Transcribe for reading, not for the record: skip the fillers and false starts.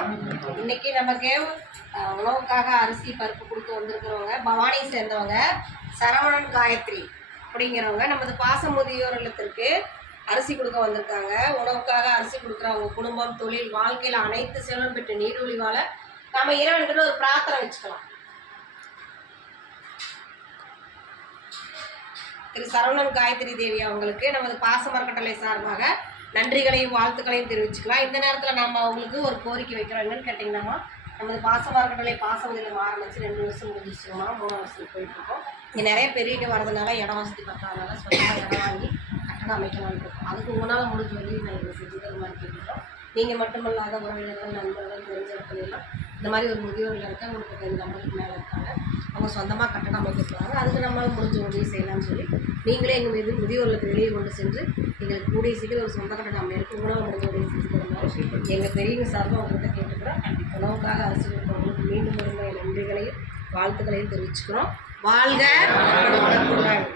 வணக்கம். இன்னைக்கு நமக்கு உணவுக்காக அரிசி பருப்பு கொடுத்து வந்திருக்கிறவங்க பவானியை சேர்ந்தவங்க சரவணன் காயத்ரி அப்படிங்கிறவங்க நமது பாச முதியோர் இல்லத்திற்கு அரிசி கொடுக்க வந்திருக்காங்க. உணவுக்காக அரிசி கொடுக்குறவங்க குடும்பம், தொழில், வாழ்க்கையில் அனைத்து செல்வம் பெற்று நீடொழி வாழ நம்ம இறைவன்கிட்ட ஒரு பிரார்த்தனை வச்சுக்கலாம். திரு சரவணன் காயத்ரி தேவி அவங்களுக்கு நமது பாச அறக்கட்டளை சார்பாக நன்றிகளையும் வாழ்த்துக்களையும் தெரிவிச்சுக்கலாம். இந்த நேரத்தில் நம்ம அவங்களுக்கு ஒரு கோரிக்கை வைக்கிறோம். என்னன்னு கேட்டிங்கன்னா, நமது பாச அறக்கட்டளை பாசமதியில் ஆரம்பித்து 2 வருஷம் முடிஞ்சிச்சுமா, 3 வருஷத்துக்கு போயிட்டுருக்கோம். இங்கே நிறைய பெரியவங்க வரதுனால இடம் வசதி பத்தாதனால சொந்தமாக இடம் வாங்கி கட்டணம் அமைக்கலாம்னு இருக்கோம். அதுக்கு உங்களால் முடிஞ்ச வழி நான் இதை செஞ்சுக்கிற மாதிரி கேட்டுக்கிறோம். நீங்கள் மட்டுமல்லாத உறவினர்கள், நண்பர்கள், தெரிஞ்சவர்கள் எல்லாம் இந்த மாதிரி ஒரு முதியோர்கள் இருக்க உங்களுக்கு 5 நம்பருக்கு மேலே இருக்காங்க. அவங்க சொந்தமாக கட்டணம் அமைக்கிறாங்க. அதுக்கு நம்மளால் முடிஞ்ச உதவி செய்யலாம்னு சொல்லி நீங்களே எங்கள் மீது முதியோர்களுக்கு வெளியே கொண்டு சென்று எங்களுக்கு கூடிய சீக்கிரம் ஒரு சொந்த கட்டணம் அமைருக்கு உணவு முடிஞ்ச உதவி செஞ்சுக்கிற மாதிரி எங்கள் பெரியவங்க சார்பாக அவங்கள்ட்ட கேட்டுக்கிறோம். உணவுக்காக அரசு கொடுத்தவங்களுக்கு மீண்டும் ஒரு நன்றிகளையும் வாழ்த்துக்களையும் தெரிவிச்சுக்கிறோம். வாழ்க வளமுடன்.